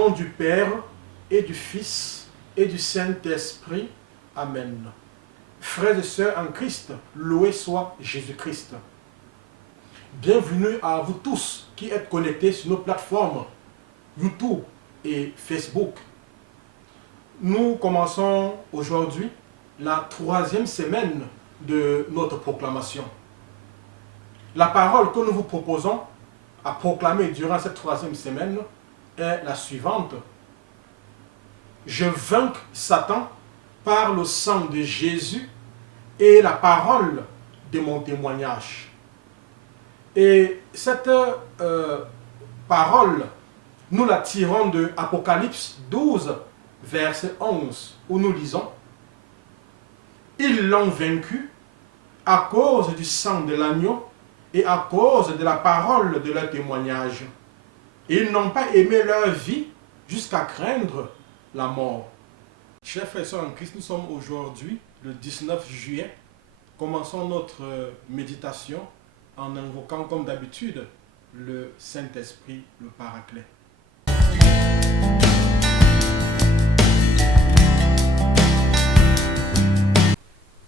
nom du Père et du Fils et du Saint-Esprit. Amen. Frères et sœurs en Christ, loué soit Jésus-Christ. Bienvenue à vous tous qui êtes connectés sur nos plateformes YouTube et Facebook. Nous commençons aujourd'hui la 3e semaine de notre proclamation. La parole que nous vous proposons à proclamer durant cette 3e semaine est la suivante. Je vainc Satan par le sang de Jésus et la parole de mon témoignage. Et cette parole, nous la tirons de Apocalypse 12, verset 11, où nous lisons « Ils l'ont vaincu à cause du sang de l'agneau et à cause de la parole de leur témoignage. Ils n'ont pas aimé leur vie jusqu'à craindre la mort. » Chers frères et sœurs en Christ, nous sommes aujourd'hui le 19 juillet. Commençons notre méditation en invoquant comme d'habitude le Saint-Esprit, le Paraclet.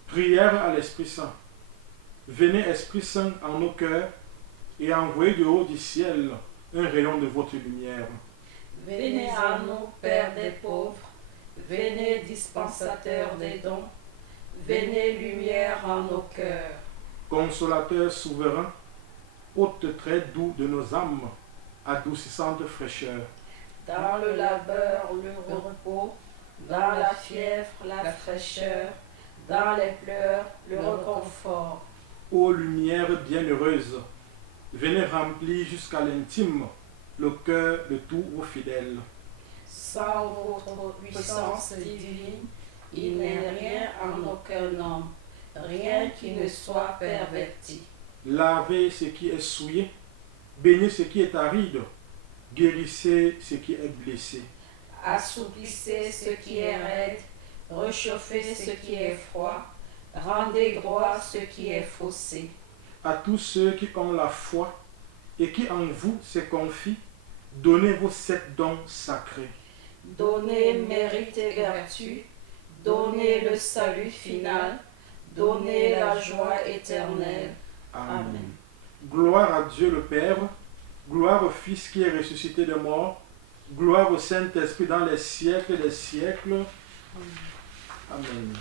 Prière à l'Esprit Saint. Venez Esprit Saint en nos cœurs et envoyez du haut du ciel un rayon de votre lumière. Venez à nous, Père des pauvres, venez dispensateur des dons, venez lumière en nos cœurs. Consolateur souverain, hôte très doux de nos âmes, adoucissante fraîcheur. Dans le labeur, le repos, dans la fièvre, la fraîcheur, dans les pleurs, le réconfort. Ô lumière bienheureuse, venez remplir jusqu'à l'intime le cœur de tous vos fidèles. Sans votre puissance divine, il n'est rien en aucun homme, rien qui ne soit perverti. Lavez ce qui est souillé, baignez ce qui est aride, guérissez ce qui est blessé. Assouplissez ce qui est raide, réchauffez ce qui est froid, rendez droit ce qui est faussé. À tous ceux qui ont la foi et qui en vous se confient, donnez vos 7 dons sacrés. Donnez mérite et vertu, donnez le salut final, donnez la joie éternelle. Amen. Gloire à Dieu le Père, gloire au Fils qui est ressuscité des morts, gloire au Saint-Esprit dans les siècles des siècles. Amen.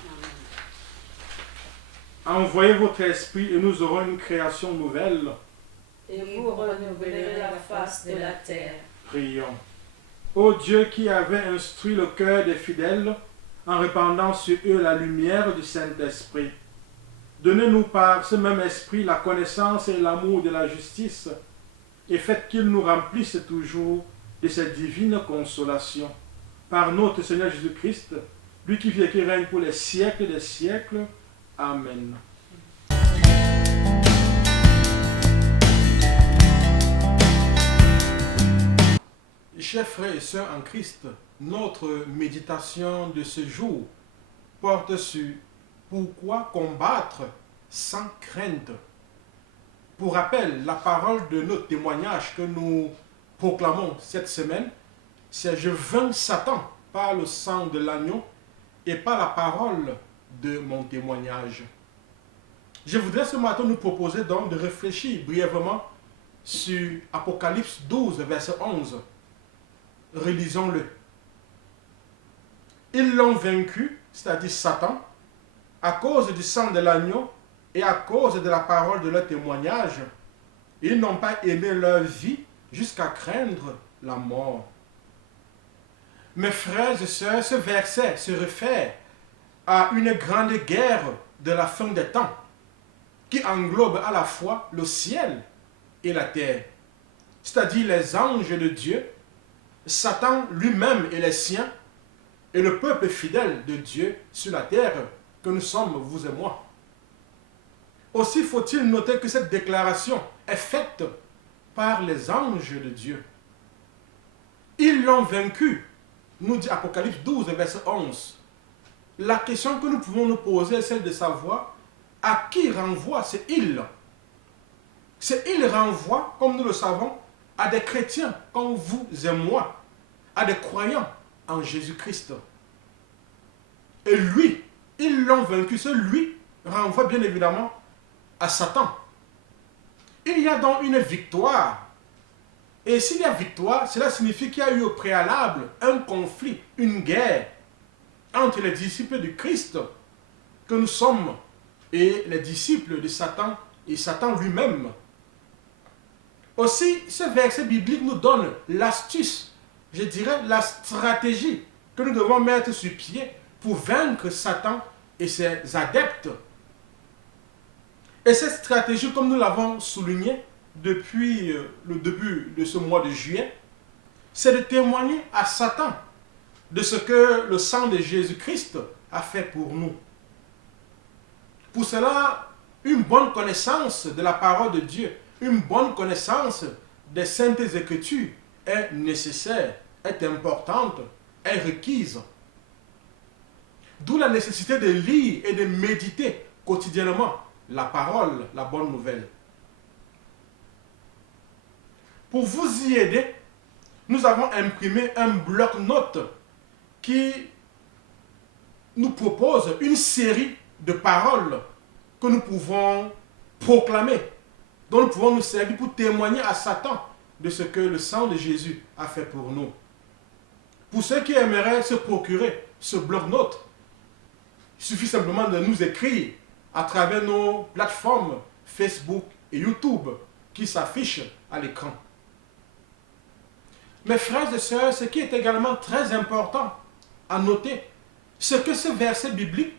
Envoyez votre esprit et nous aurons une création nouvelle. Et vous renouvelerez la face de la terre. Prions. Ô Dieu qui avait instruit le cœur des fidèles en répandant sur eux la lumière du Saint-Esprit, donnez-nous par ce même esprit la connaissance et l'amour de la justice et faites qu'il nous remplisse toujours de cette divine consolation. Par notre Seigneur Jésus-Christ, lui qui vit et qui règne pour les siècles des siècles. Amen. Chers frères et sœurs en Christ, notre méditation de ce jour porte sur pourquoi combattre sans crainte. Pour rappel, la parole de notre témoignage que nous proclamons cette semaine, c'est « Je vainc Satan par le sang de l'agneau et par la parole de mon témoignage ». Je voudrais ce matin nous proposer donc de réfléchir brièvement sur Apocalypse 12, verset 11. Relisons-le. Ils l'ont vaincu, c'est-à-dire Satan, à cause du sang de l'agneau et à cause de la parole de leur témoignage. Ils n'ont pas aimé leur vie jusqu'à craindre la mort. Mes frères et sœurs, ce verset se réfère à une grande guerre de la fin des temps qui englobe à la fois le ciel et la terre, c'est-à-dire les anges de Dieu, Satan lui-même et les siens, et le peuple fidèle de Dieu sur la terre que nous sommes, vous et moi. Aussi faut-il noter que cette déclaration est faite par les anges de Dieu. Ils l'ont vaincu, nous dit Apocalypse 12, verset 11. La question que nous pouvons nous poser est celle de savoir à qui renvoie ce « il ». Ce « il » renvoie, comme nous le savons, à des chrétiens comme vous et moi, à des croyants en Jésus-Christ. Et lui, ils l'ont vaincu. Ce lui renvoie bien évidemment à Satan. Il y a donc une victoire. Et s'il y a victoire, cela signifie qu'il y a eu au préalable un conflit, une guerre entre les disciples du Christ que nous sommes et les disciples de Satan et Satan lui-même. Aussi, ce verset biblique nous donne l'astuce, je dirais la stratégie que nous devons mettre sur pied pour vaincre Satan et ses adeptes. Et cette stratégie, comme nous l'avons souligné depuis le début de ce mois de juillet, c'est de témoigner à Satan de ce que le sang de Jésus-Christ a fait pour nous. Pour cela, une bonne connaissance de la parole de Dieu, une bonne connaissance des Saintes Écritures est nécessaire, est importante, est requise. D'où la nécessité de lire et de méditer quotidiennement la parole, la bonne nouvelle. Pour vous y aider, nous avons imprimé un bloc-notes qui nous propose une série de paroles que nous pouvons proclamer, dont nous pouvons nous servir pour témoigner à Satan de ce que le sang de Jésus a fait pour nous. Pour ceux qui aimeraient se procurer ce bloc-notes, il suffit simplement de nous écrire à travers nos plateformes Facebook et YouTube qui s'affichent à l'écran. Mes frères et sœurs, ce qui est également très important à noter, c'est que ce verset biblique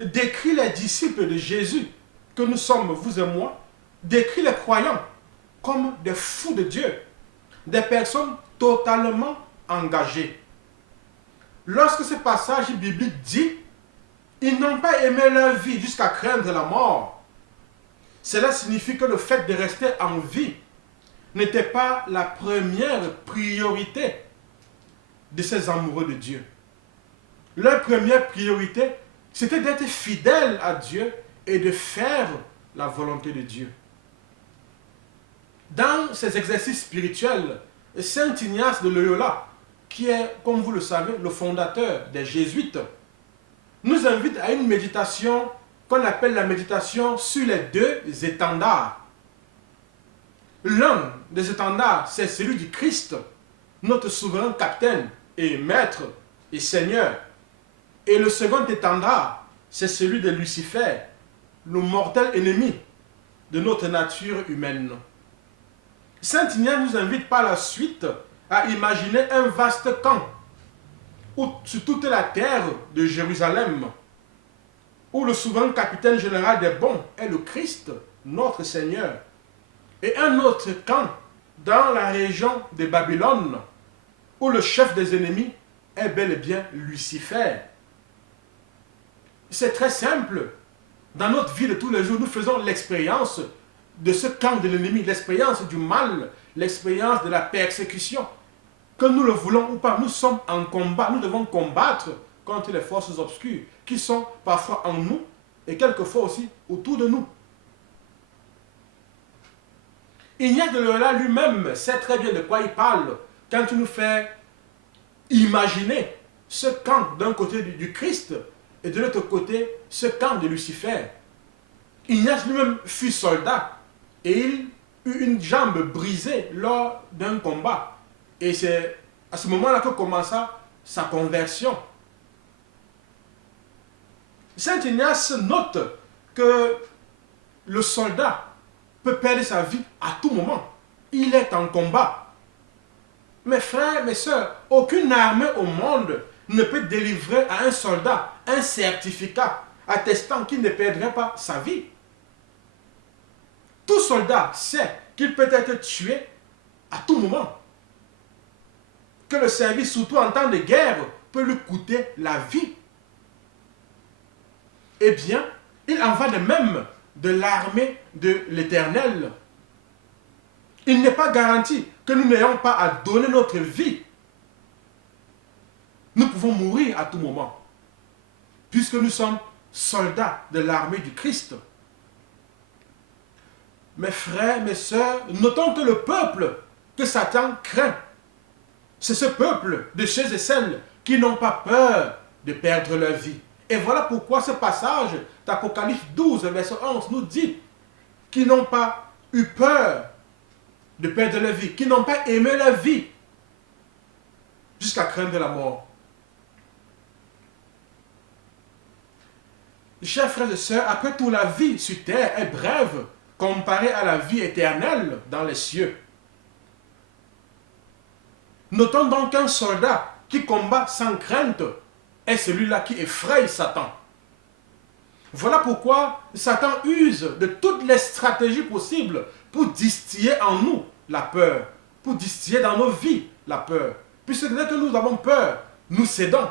décrit les disciples de Jésus, que nous sommes, vous et moi, décrit les croyants comme des fous de Dieu, des personnes totalement engagées. Lorsque ce passage biblique dit « Ils n'ont pas aimé leur vie jusqu'à craindre la mort », cela signifie que le fait de rester en vie n'était pas la première priorité de ces amoureux de Dieu. Leur première priorité, c'était d'être fidèles à Dieu et de faire la volonté de Dieu. Dans ces exercices spirituels, Saint Ignace de Loyola, qui est, comme vous le savez, le fondateur des Jésuites, nous invite à une méditation qu'on appelle la méditation sur les deux étendards. L'un des étendards, c'est celui du Christ, notre souverain capitaine et maître et seigneur. Et le second étendard, c'est celui de Lucifer, le mortel ennemi de notre nature humaine. Saint Ignace nous invite par la suite à imaginer un vaste camp sur toute la terre de Jérusalem, où le souverain capitaine général des bons est le Christ, notre Seigneur, et un autre camp dans la région de Babylone, où le chef des ennemis est bel et bien Lucifer. C'est très simple. Dans notre vie de tous les jours, nous faisons l'expérience de ce camp de l'ennemi, l'expérience du mal, l'expérience de la persécution. Que nous le voulons ou pas, nous sommes en combat. Nous devons combattre contre les forces obscures qui sont parfois en nous et quelquefois aussi autour de nous. Ignace de Loyola lui-même sait très bien de quoi il parle quand il nous fait imaginer ce camp d'un côté du Christ et de l'autre côté ce camp de Lucifer. Ignace lui-même fut soldat et il eut une jambe brisée lors d'un combat. Et c'est à ce moment-là que commença sa conversion. Saint Ignace note que le soldat peut perdre sa vie à tout moment. Il est en combat. Mes frères, mes sœurs, aucune armée au monde ne peut délivrer à un soldat un certificat attestant qu'il ne perdrait pas sa vie. Tout soldat sait qu'il peut être tué à tout moment. Que le service, surtout en temps de guerre, peut lui coûter la vie. Eh bien, il en va de même de l'armée de l'Éternel. Il n'est pas garanti que nous n'ayons pas à donner notre vie. Nous pouvons mourir à tout moment, puisque nous sommes soldats de l'armée du Christ. Mes frères, mes sœurs, notons que le peuple que Satan craint C'est ce peuple de ceux et celles qui n'ont pas peur de perdre leur vie. Et voilà pourquoi ce passage d'Apocalypse 12, verset 11 nous dit qu'ils n'ont pas eu peur de perdre leur vie, qu'ils n'ont pas aimé leur vie jusqu'à craindre la mort. Chers frères et sœurs, après tout, la vie sur terre est brève comparée à la vie éternelle dans les cieux. Notons donc qu'un soldat qui combat sans crainte est celui-là qui effraie Satan. Voilà pourquoi Satan use de toutes les stratégies possibles pour distiller en nous la peur, pour distiller dans nos vies la peur. Puisque dès que nous avons peur, nous cédons,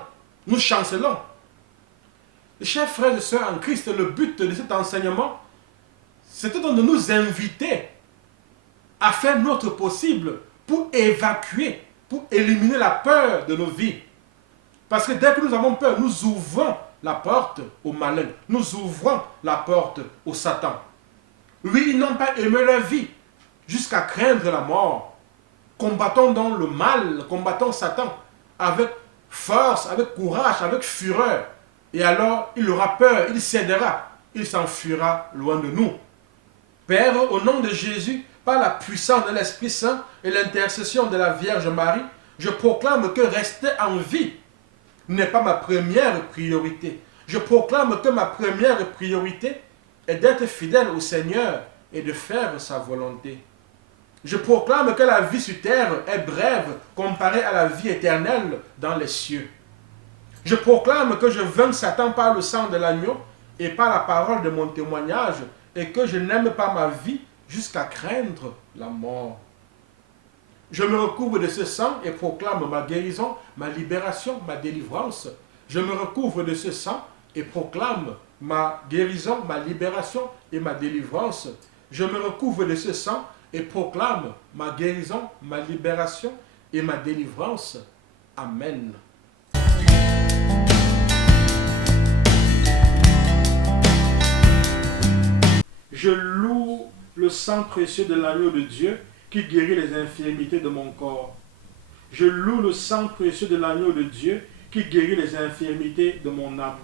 nous chancelons. Chers frères et sœurs en Christ, le but de cet enseignement, c'était donc de nous inviter à faire notre possible pour évacuer, pour éliminer la peur de nos vies. Parce que dès que nous avons peur, nous ouvrons la porte au malin, nous ouvrons la porte au Satan. Oui, ils n'ont pas aimé leur vie jusqu'à craindre la mort. Combattons donc le mal, combattons Satan avec force, avec courage, avec fureur. Et alors, il aura peur, il cédera, il s'enfuira loin de nous. Père, au nom de Jésus, par la puissance de l'Esprit Saint et l'intercession de la Vierge Marie, je proclame que rester en vie n'est pas ma première priorité. Je proclame que ma première priorité est d'être fidèle au Seigneur et de faire sa volonté. Je proclame que la vie sur terre est brève comparée à la vie éternelle dans les cieux. Je proclame que je vainc Satan par le sang de l'agneau et par la parole de mon témoignage et que je n'aime pas ma vie jusqu'à craindre la mort. Je me recouvre de ce sang et proclame ma guérison, ma libération, ma délivrance. Je me recouvre de ce sang et proclame ma guérison, ma libération et ma délivrance. Je me recouvre de ce sang et proclame ma guérison, ma libération et ma délivrance. Amen. Je loue le sang précieux de l'agneau de Dieu qui guérit les infirmités de mon corps. Je loue le sang précieux de l'agneau de Dieu qui guérit les infirmités de mon âme.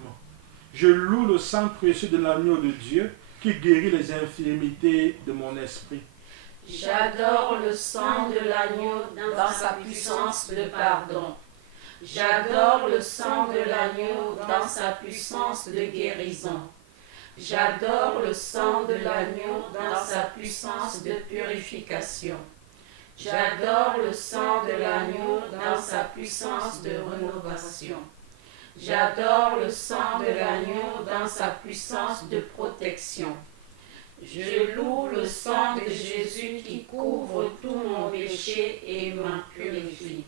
Je loue le sang précieux de l'agneau de Dieu qui guérit les infirmités de mon esprit. J'adore le sang de l'agneau dans sa puissance de pardon. J'adore le sang de l'agneau dans sa puissance de guérison. J'adore le sang de l'agneau dans sa puissance de purification. J'adore le sang de l'agneau dans sa puissance de rénovation. J'adore le sang de l'agneau dans sa puissance de protection. Je loue le sang de Jésus qui couvre tout mon péché et m'en purifie.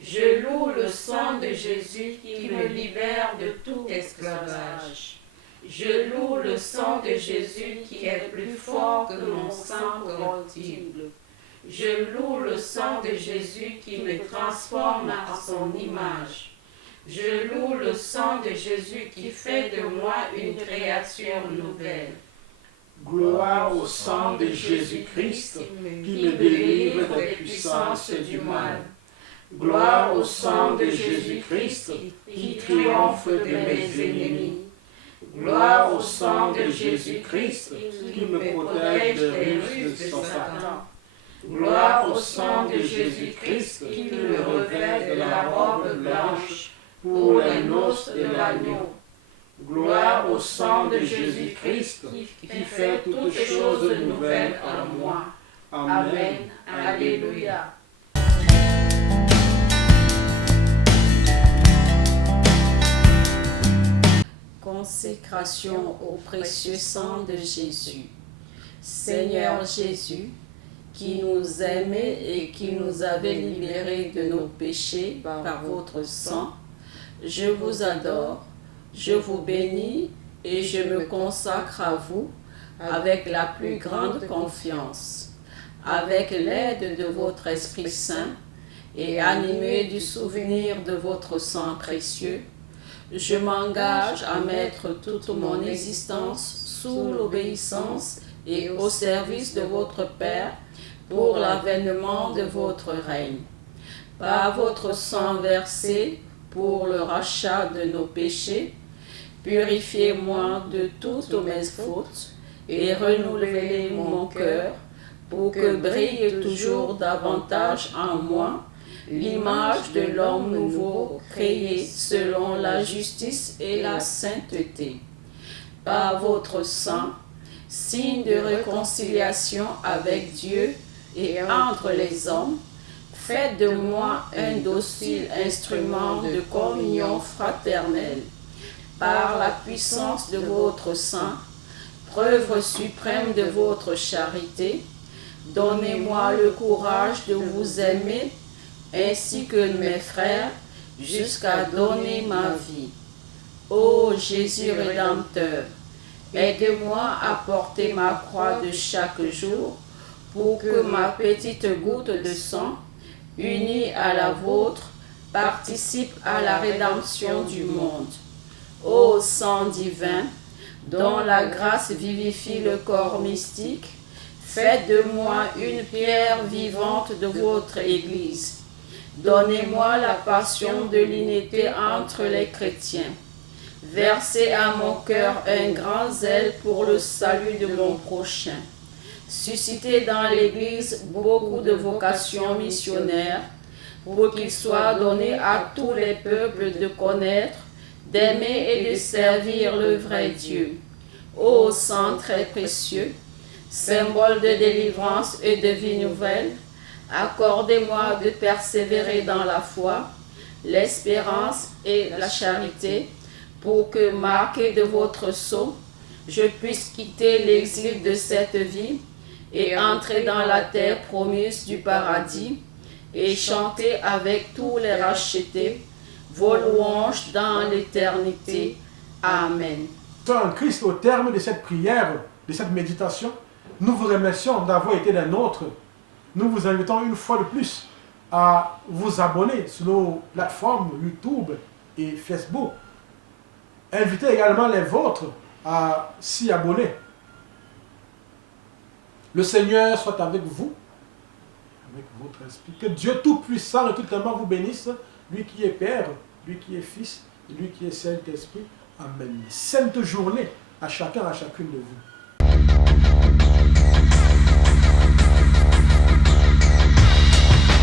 Je loue le sang de Jésus qui me libère de tout esclavage. Je loue le sang de Jésus qui est plus fort que mon sang corruptible. Je loue le sang de Jésus qui me transforme à son image. Je loue le sang de Jésus qui fait de moi une créature nouvelle. Gloire au sang de Jésus-Christ qui me délivre des puissances du mal. Gloire au sang de Jésus-Christ qui triomphe de mes ennemis. Gloire au sang de Jésus-Christ qui me protège des ruses de Satan. Gloire au sang de Jésus-Christ qui me revêt de la robe blanche pour les noces de l'agneau. Gloire au sang de Jésus-Christ qui fait toutes choses nouvelles en moi. Amen. Alléluia. Consécration au précieux sang de Jésus. Seigneur Jésus, qui nous aimait et qui nous avait libérés de nos péchés par votre sang, je vous adore, je vous bénis et je me consacre à vous avec la plus grande confiance. Avec l'aide de votre Esprit Saint et animé du souvenir de votre sang précieux, je m'engage à mettre toute mon existence sous l'obéissance et au service de votre Père pour l'avènement de votre règne. par votre sang versé pour le rachat de nos péchés, purifiez-moi de toutes mes fautes et renouvelez mon cœur pour que brille toujours davantage en moi l'image de l'homme nouveau créé selon la justice et la sainteté. Par votre sang, signe de réconciliation avec Dieu et entre les hommes, faites de moi un docile instrument de communion fraternelle. Par la puissance de votre sang, preuve suprême de votre charité, donnez-moi le courage de vous aimer ainsi que mes frères jusqu'à donner ma vie. Ô Jésus Rédempteur, aide-moi à porter ma croix de chaque jour pour que ma petite goutte de sang, unie à la vôtre, participe à la rédemption du monde. Ô sang divin, dont la grâce vivifie le corps mystique, faites de moi une pierre vivante de votre Église. Donnez-moi la passion de l'unité entre les chrétiens. Versez à mon cœur un grand zèle pour le salut de mon prochain. Suscitez dans l'Église beaucoup de vocations missionnaires pour qu'il soit donné à tous les peuples de connaître, d'aimer et de servir le vrai Dieu. Ô sang très précieux, symbole de délivrance et de vie nouvelle, accordez-moi de persévérer dans la foi, l'espérance et la charité, pour que, marqué de votre sceau, je puisse quitter l'exil de cette vie et entrer dans la terre promise du paradis et chanter avec tous les rachetés vos louanges dans l'éternité. Amen. En Christ, au terme de cette prière, de cette méditation, nous vous remercions d'avoir été des nôtres. Nous vous invitons une fois de plus à vous abonner sur nos plateformes YouTube et Facebook. Invitez également les vôtres à s'y abonner. Le Seigneur soit avec vous, avec votre esprit. Que Dieu Tout-Puissant et Tout-Aimant vous bénisse, lui qui est Père, lui qui est Fils, lui qui est Saint-Esprit. Amen. Sainte journée à chacun, à chacune de vous.